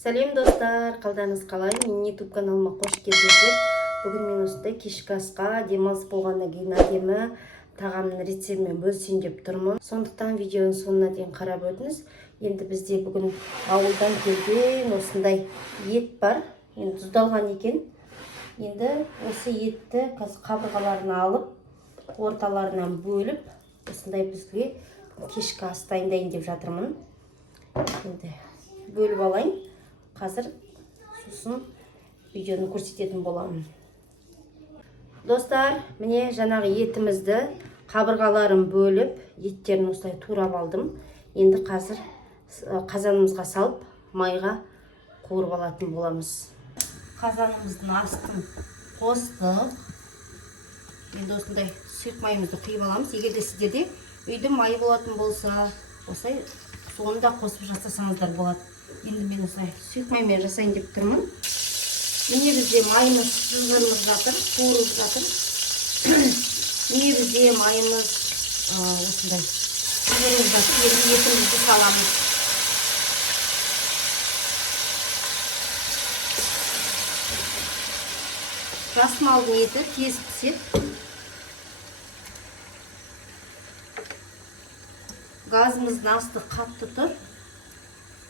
Сәлем достар, қалдарыңыз қалай? Менің YouTube каналыма қош келдіңіздер. Бүгін мен осындай кешкі асқа демалыс болғаннан кейін әдемі тағамның рецептімен бөлісейін деп тұрмын. Сондықтан видеоның соңына дейін қарап өтіңіз. Енді бізде бүгін ауылдан келген осындай ет бар. Енді тұздалған екен. Енді осы етті қабырғаларын алып, орталарынан бөліп, осындай бізге кешкі ас дайындайын деп жатырмын. Енді бөліп алайын. Қазір сосын видеоны көрсететін боламын. Достар, міне жаңағы етімізді қабырғаларын бөліп, еттерін осылай турап алдым. Енді қазір қазанымызға салып, майға қуырып алатын боламыз. Қазанымыздың астын қостық. Енді осындай сұйық майымызды құйып аламыз. Егер де сіздерде үйде май болатын болса, осылай соны да қосып жасасаңыздар болады. Енді мен осылай сұйық маймен жасайын деп тұрмын. Міне бізде майымыз қызарып жатыр, қуырылып жатыр. Міне бізде майымыз осындай қызарып жатыр. Енді етімізді саламыз. Жас малдың еті тез піседі. Газымыздың асты қатты тұр.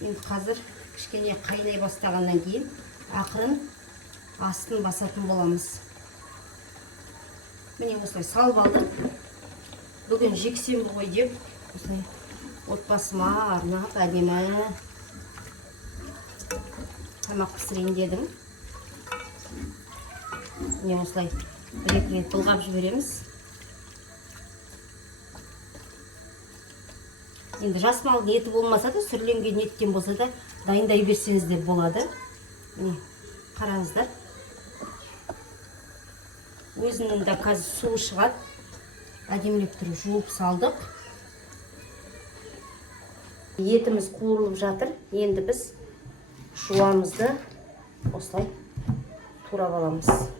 Енді қазір кішкене қайнай бастағаннан кейін ақырын астын басатын боламыз. Міне осылай салып алдым. Бүгін жексенбі ғой деп, осылай отбасыма арнап әдемі тамақ пісірейін дедім. Міне осылай бір-екі рет былғап жібереміз. Енді жас малдың еті болмаса да, сүрленген еттен болса да дайындай берсеңіздер болады. Міне, қараңыздар. Өзінің де қазір суы шығады. Әдемілеп тұрып жуып салдық. Етіміз қуырылып жатыр. Енді біз жуамызды осылай турап аламыз.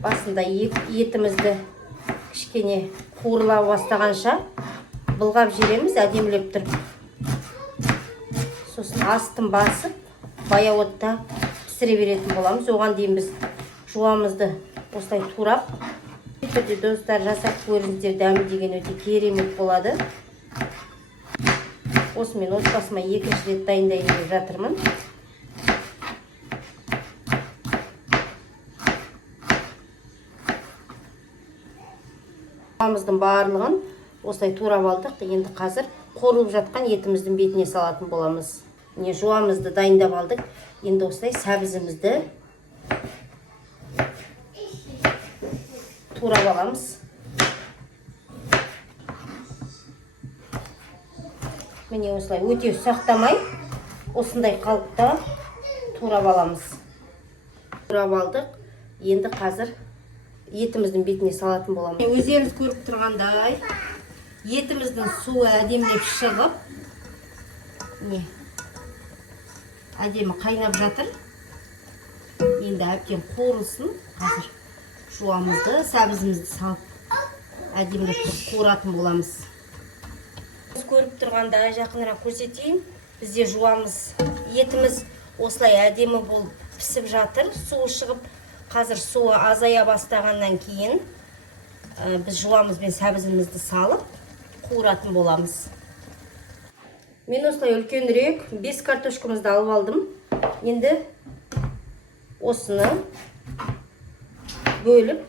Басында етімізді кішкене қуырыла бастағанша былғап жібереміз, әдемілеп тұрып. Сосын астын басып, баяу отта пісіре беретін боламыз. Оған дейін біз жуамызды осылай турап. Түрде достар жасап көріңіздер, дәмі деген өте керемет болады. Осымен отбасыма екінші рет дайындайын деп жатырмын. Жуамыздың барлығын осылай турап алдық. Енді қазір қуырылып жатқан етіміздің бетіне салатын боламыз. Міне жуамызды дайындап алдық. Енді осылай сәбізімізді турап аламыз. Міне осылай өте ұсақтамай, осындай қалыпта турап аламыз. Турап алдық. Енді қазір етіміздің бетіне салатын боламыз. Өздеріңіз көріп тұрғандай, етіміздің суы әдемілеп шығып, әдемі қайнап жатыр. Енді әбден қуырылсын. Қазір жуамызды, сәбізімізді салып, әдемілеп қуыратын боламыз. Көріп тұрғандай, жақынырақ көрсетейін. Бізде жуамыз, етіміз осылай әдемі болып пісіп жатыр. Суы шығып, қазір суы азая бастағаннан кейін біз жуамыз бен сәбізімізді салып қуыратын боламыз. Мен осылай үлкенірек 5 картошкамызды алып алдым. Енді осыны бөліп,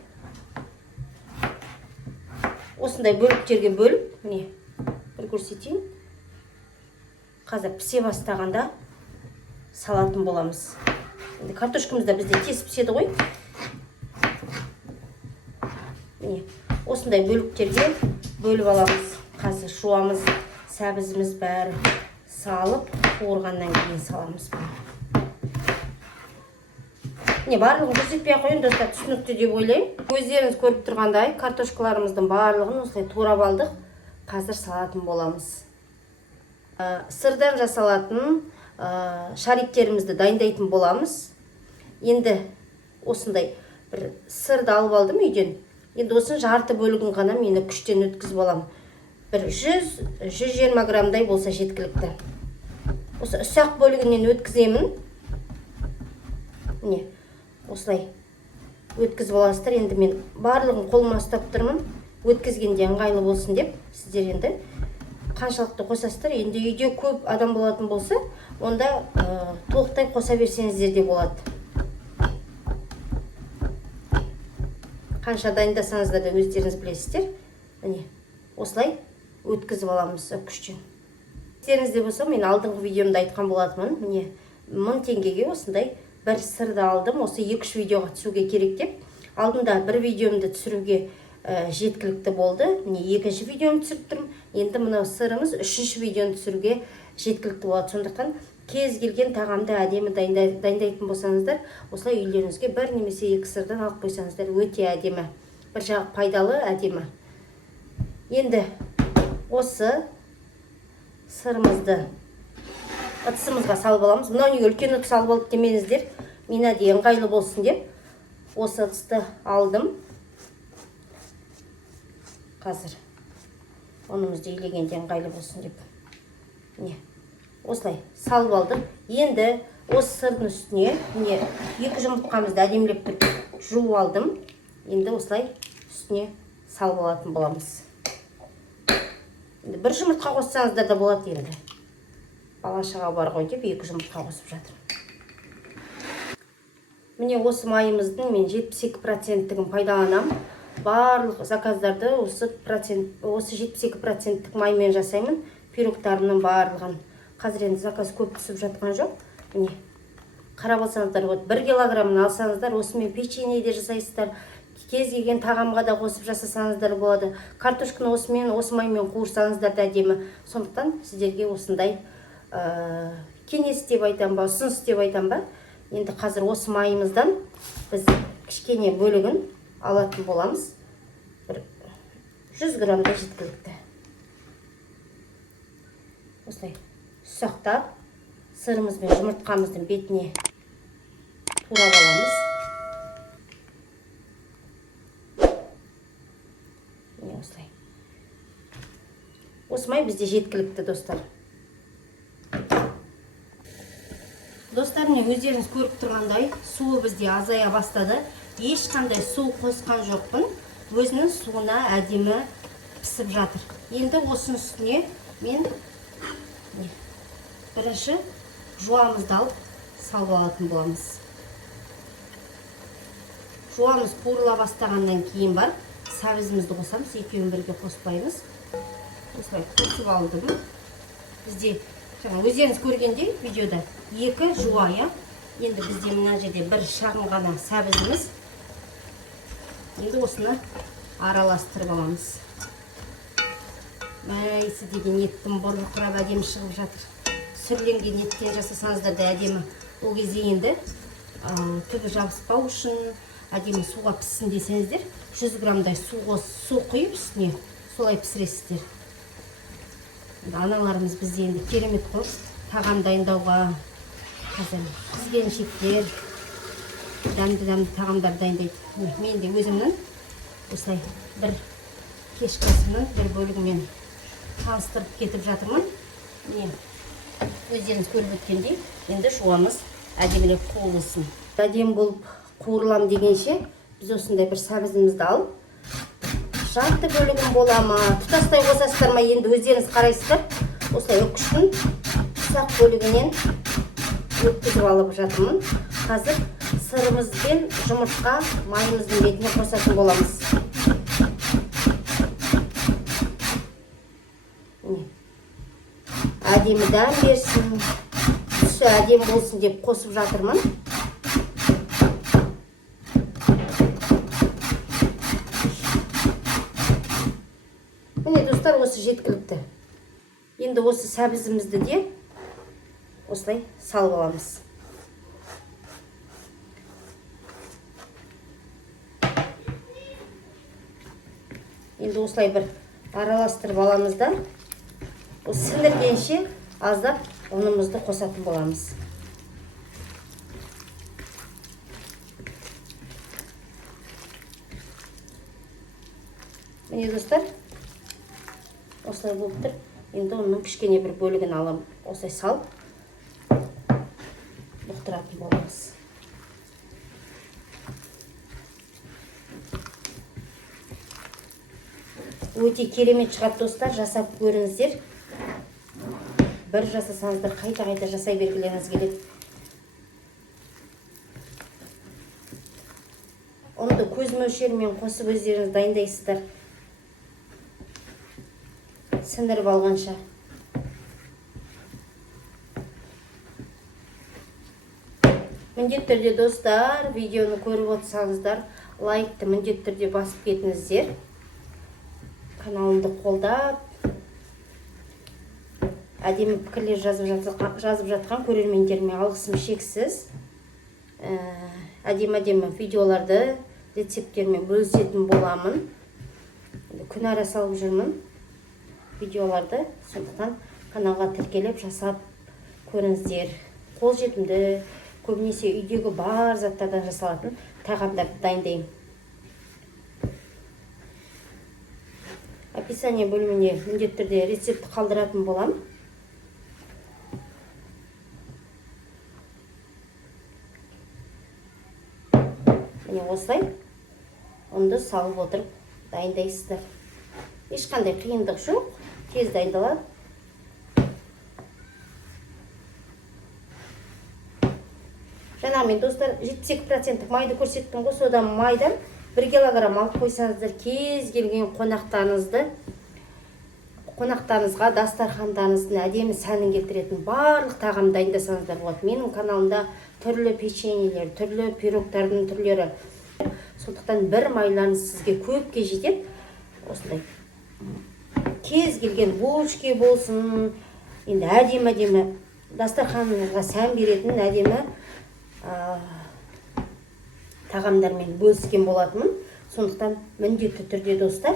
осындай бөліктерге бөліп, міне бір көрсетейін. Қазір пісе бастағанда салатын боламыз. Енді картошкамызда бізде тез піседі ғой. Міне, осындай бөліктерге бөліп аламыз. Қазір жуамыз, сәбізіміз бәрі салып, қуырғаннан кейін саламыз. Міне, барлығын көрсетпей қойын, достар, түсінікті деп ойлаймын. Өздеріңіз көріп тұрғандай, картошкаларымыздың барлығын осылай турап алдық. Қазір салатын боламыз. Сырдан жасалатын шариктерімізді дайындайтын боламыз. Енді осындай бір сырды алып алдым үйден. Енді осының жарты бөлігін ғана мені күштен өткізіп аламын. Бір 100-120 граммдай болса жеткілікті. Осы ұсақ бөлігінен өткіземін. Міне, осылай өткізіп аласыздар. Енді мен барлығын қолыма ұстап тұрмын. Өткізгенде ыңғайлы болсын деп, сіздер енді қаншалықты қосасыздар. Енді үйде көп адам болатын болса, онда толықтай қоса берсеңіздер де болады. Қанша дайындасаңыздар да өздеріңіз білесіздер. Міне, осылай өткізіп аламыз күштен. Естеріңізде болса, мен алдыңғы видеомда айтқан болатынмын. Міне, 1000 теңгеге осындай бір сырды алдым. Осы 2-3 видеоға түсіруге керек деп. Алдында бір видеомды түсіруге жеткілікті болды. Міне, екінші видеоны түсіріп тұрмын. Енді мынау сырымыз 3-ші видеоны түсіруге жеткілікті болады. Сондықтан кез келген тағамды әдемі дайындайтын болсаңыздар, осылай үйлеріңізге бір немесе 2 сырдан алып қойсаңыздар, өте әдемі. Бір жағы пайдалы, әдемі. Енді осы сырымызды ыдысымызға салып аламыз. Мынау неге үлкен ыдыс алып алып демеңіздер. Мен әдейі ыңғайлы болсын деп осы ыдысты алдым. Қазір онымызды илегенде ыңғайлы болсын деп. Міне, осылай салып алдым. Енді осы сырдың үстіне міне 2 жұмыртқамызды әдемілеп тұрып жуып алдым. Енді осылай үстіне салып алатын боламыз. Енді 1 жұмыртқа қоссаңыздар да болады енді. Бала-шаға бар ғой деп 2 жұмыртқа қосып жатырмын. Міне осы майымыздың мен 72%-тігін пайдаланамын. Барлық заказдарды осы 72%-тік маймен жасаймын. Пирогтарымның барлығын. Қазір енді заказ көп түсіп жатқан жоқ. Міне, қарап алсаңыздар, 1 килограммын алсаңыздар, осымен печенье де жасайсыздар. Кез келген тағамға да қосып жасасаңыздар болады. Картошканы осымен, осы маймен қуырсаңыздар да әдемі. Сондықтан сіздерге осындай кеңес деп айтам ба, ұсыныс деп айтам ба. Енді қазір осы майымыздан біз кішкене бөлігін алатын боламыз. 100 граммда жеткілікті. Осылай ұсақтап, сырымыз бен жұмыртқамыздың бетіне турап аламыз. Міне осылай. Осы май бізде жеткілікті, достар. Достар, міне өздеріңіз көріп тұрғандай, суы бізде азая бастады. Ешқандай су қосқан жоқпын. Өзінің суына әдемі пісіп жатыр. Енді осының үстіне мен бірінші жуамызды алып салып алатын боламыз. Жуамыз қуырыла бастағаннан кейін бар, сәбізімізді қосамыз, екеуін бірге қоспаймыз. Осылай қосып алдым. Бізде өздеріңіз көргендей видеода 2 жуая. Енді бізде мына жерде бір шағын ғана сәбізіміз. Енді осыны араластырып аламыз. Мәйсі деген еттің бұрқырап әдемі шығып жатыр. Сүрленген еттен жасасаңыздар да әдемі. Ол кезде енді түбі жабыспау үшін әдемі суға піссін десеңіздер, 100 граммдай су құйып үстіне солай пісіресіздер. Аналарымыз бізде енді керемет қой, тағам дайындауға, қыз-келіншектер дәмді тағамдар дайындайды. Мен де өзімнің осылай бір кешкісінің бір бөлігімен таныстырып кетіп жатырмын. Өздеріңіз көріп өткендей, енді жуамыз әдемілеп қуырылсын. Әдем болып қуырылам дегенше, біз осындай бір сәбізімізді алып, жарты бөлігін бола ма, тұтастай қосасыздар ма, енді өздеріңіз қарайсыздар. Осылай үкіштің ұсақ бөлігінен өткізіп алып жатырмын. Қазір сырымыз бен жұмыртқа майымыздың бетіне қосатын боламыз. Әдемі дәм берсін, түсі әдем болсын деп қосып жатырмын. Міне достар, осы жеткілікті. Енді осы сәбізімізді де осылай салып аламыз. Енді осылай бір араластырып аламыз да, сіңдіргенше аздап ұнымызды қосатын боламыз. Міне достар, осылай болып тұр. Енді оның кішкене бір бөлігін аламын. Осылай салып бұқтыратын боламыз. Өте керемет шығады достар, жасап көріңіздер. Бір жасасаңыздар қайта-қайта жасай бергілеріңіз келеді. Оны көз мөлшерімен қосып өздеріңіз дайындайсыздар. Сіңіріп алғанша. Міндетті түрде достар, видеоны көріп отырсаңыздар, лайкты міндетті түрде басып кетіңіздер. Каналымды қолдап, әдемі пікірлер жазып жатқан көрермендеріме алғысым шексіз. Әдемі видеоларды рецепттермен бөлісетін боламын. Күн ара салып жүрмін видеоларды, сондықтан каналға тіркеліп жасап көріңіздер. Қолжетімді, көбінесе үйдегі бар заттардан жасалатын тағамдарды дайындаймын. Описание бөліміне міндетті түрде рецепт қалдыратын боламын. Міне осылай ұнды салып отырып дайындайсыздар. Ешқандай қиындық жоқ, тез дайындалады. Жаңа мен достар 78% майды көрсеттім ғой, содан майдан 1 килограмм алып қойсаңыздар, кез келген қонақтарыңызға дастархандарыңыздың әдемі сәнін келтіретін барлық тағам дайындасаңыздар болады. Менің каналымда түрлі печеньелер, түрлі пирогтардың түрлері. Сондықтан бір майларыңыз сізге көпке жетеді. Осындай кез келген булочка болсын, енді әдемі дастарханыңызға сән беретін әдемі тағамдармен бөліскен болатынмын. Сондықтан міндетті түрде достар,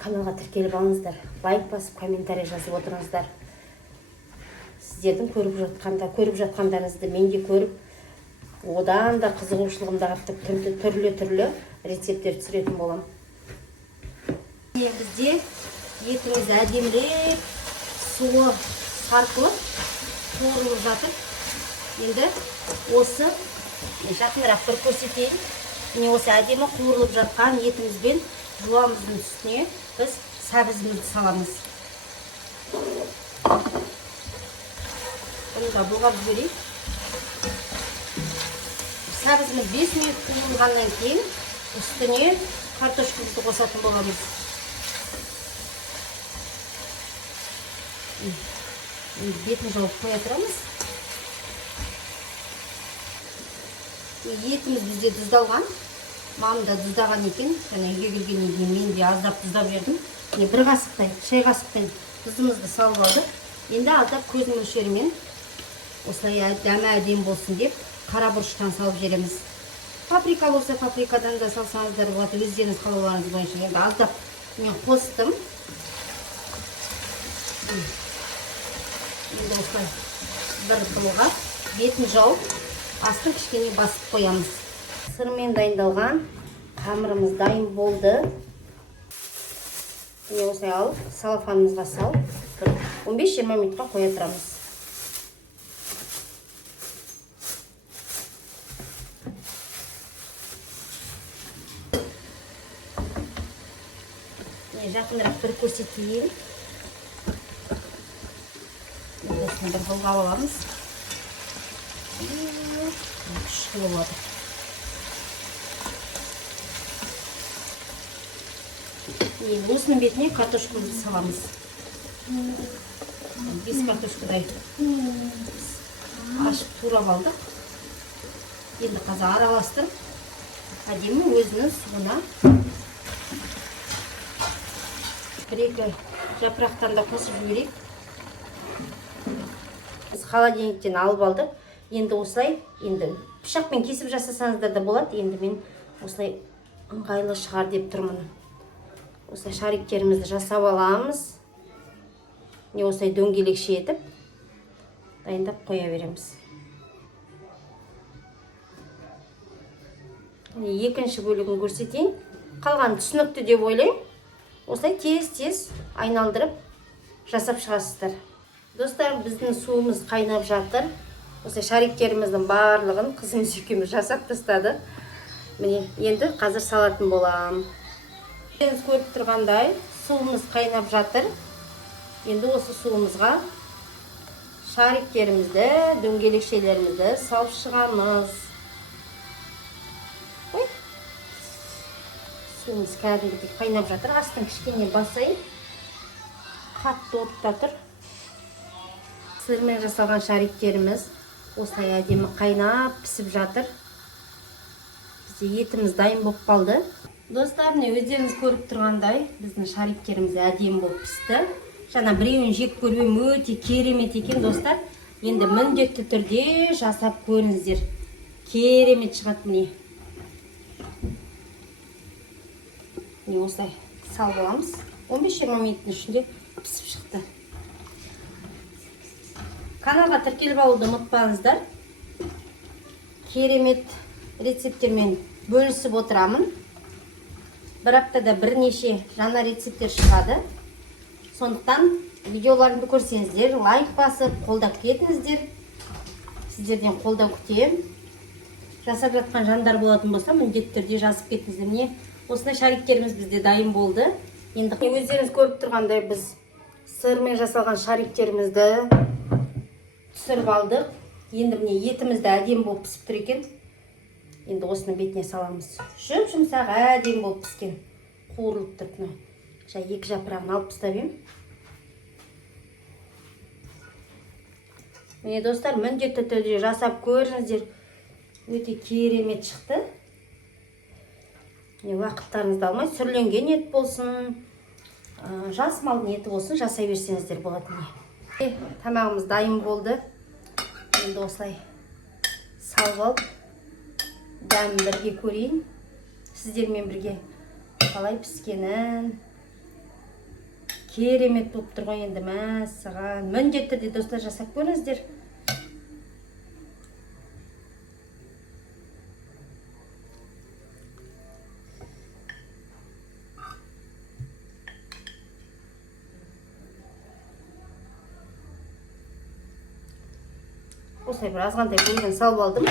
каналға тіркеліп алыңыздар, лайк басып, комментарий жазып отырыңыздар. Сіздердің көріп жатқандарыңызды мен де көріп, одан да қызығушылығымды артып, түрлі рецептер түсіретін болам. Бізде етіңіз әдемірек, суы сарқылып, қуырылып жатыр. Енді осы жақынырақ бір көрсетейін. Міне осы әдемі қуырылып жатқан етімізбен жуамыздың үстіне біз сәбізімізді саламыз. Bunu da бұлғап жіберейік. Сәбізіміз 5 минут қуырылғаннан кейін үстіне картошкамызды қосатын боламыз. Бетін жауып қоя тұрамыз. Етіміз бізде тұздалған. Мамам да тұздаған екен. Үйге келгеннен кейін мен де аздап тұздап жердім. Бір қасықтай, шай қасықтай тұзымызды салып алдық. Енді аздап көз мөлшерімен осылай дәмі әдемі болсын деп қара бұрыштан салып жереміз. Паприка болса паприкадан да салсаңыздар болады, өздеріңіз қалауларыңыз бойынша. Енді аздап мен қостым. Енді осылай бір былғап, бетін жауып, астын кішкене басып қоямыз. Сырмен дайындалған қамырымыз дайын болды. Міне осылай алып, салафанымызға салып, 15-20 минутқа қоя тұрамыз. Жақынырақ бір көрсетейін. Осыны бір былғап аламыз. Күшті болады. Осының бетіне картошкамызды саламыз. 5 картошкадай ашып турап алдық. Енді қазір араластырып, әдемі өзінің суына бір-екі жапырақтан да қосып жіберейік. Біз холодильниктен алып алдық. Енді осылай, пышақпен кесіп жасасаңыздар да болады. Енді мен осылай ыңғайлы шығар деп тұрмын. Осылай шариктерімізді жасап аламыз. Не осылай дөңгелекше етіп дайындап қоя береміз. Екінші бөлігін көрсетейін. Қалған түсінікті деп ойлаймын. осылай тез айналдырып жасап шығасыздар. Достар, біздің суымыз қайнап жатыр. Осылай шариктеріміздің барлығын қызымыз екеуміз жасап тастады. Міне, енді қазір салатын болам. Сіз көріп тұрғандай, суымыз қайнап жатыр. Енді осы суымызға шариктерімізді, дөңгелекшелерімізді салып шығамыз. Суымыз кәдімгідей қайнап жатыр. Астын кішкене басайын. Қатты отта тұр. Сырмен жасалған шариктеріміз осылай әдемі қайнап пісіп жатыр. Бізде етіміз дайын болып қалды. Достар, міне өздеріңіз көріп тұрғандай, біздің шариктеріміз әдемі болып пісті. Жаңа біреуін жек көрмем, өте керемет екен, достар. Енді міндетті түрде жасап көріңіздер. Керемет шығады міне. Міне осылай салып аламыз. 15-20 минуттың ішінде пісіп шықты. Каналға тіркеліп алуды ұмытпаңыздар. Керемет рецепттермен бөлісіп отырамын. Бір аптада бірнеше жаңа рецепттер шығады. Сондықтан видеоларымды көрсеңіздер, лайк басып, қолдап кетіңіздер. Сіздерден қолдау күтем. Жасап жатқан жандар болатын болса, міндетті түрде жазып кетіңіздер. Міне осындай шариктеріміз бізде дайын болды. Енді өздеріңіз көріп тұрғандай, біз сырмен жасалған шариктерімізді түсіріп алдық. Енді міне етімізді әдемі болып пісіп тұр екен. Енді осының бетіне саламыз. Жұмсақ әдемі болып піскен. Қуырылып тұр. Екі жапырағын алып тастап ем. Міне достар, міндетті түрде жасап көріңіздер. Өте керемет шықты. Уақыттарыңызды алмай, сүрленген ет болсын, жас малдың еті болсын, жасай берсеңіздер болады. Тамағымыз дайын болды. Енді осылай салып алып, дәмін бірге көрейін. Сіздермен бірге қалай піскенін. Керемет болып тұр ғой, енді мәссаған. Міндетті түрде достар жасап көріңіздер. Осылай бір азғантай бөлген салып алдым.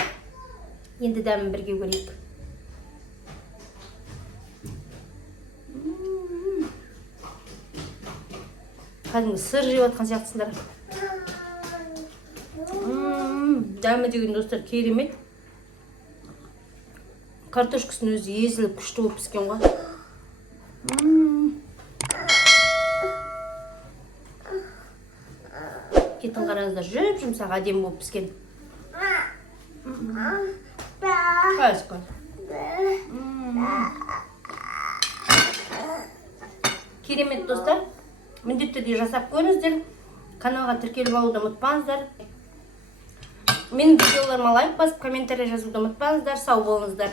Енді дәмін бірге көрейік. Кәдімгі сыр жеп жатқан сияқтысыңдар. Дәмі деген достар керемет. Картошкасын өзі езіліп күшті болып піскен ғой. Кетін қараңыздар, жұмсақ әдемі болып піскен. Керемет достар. Міндетті түрде жасап көріңіздер. Каналға тіркеліп алуды ұмытпаңыздар. Менің видеоларыма лайк басып, комментарий жазуды ұмытпаңыздар. Сау болыңыздар.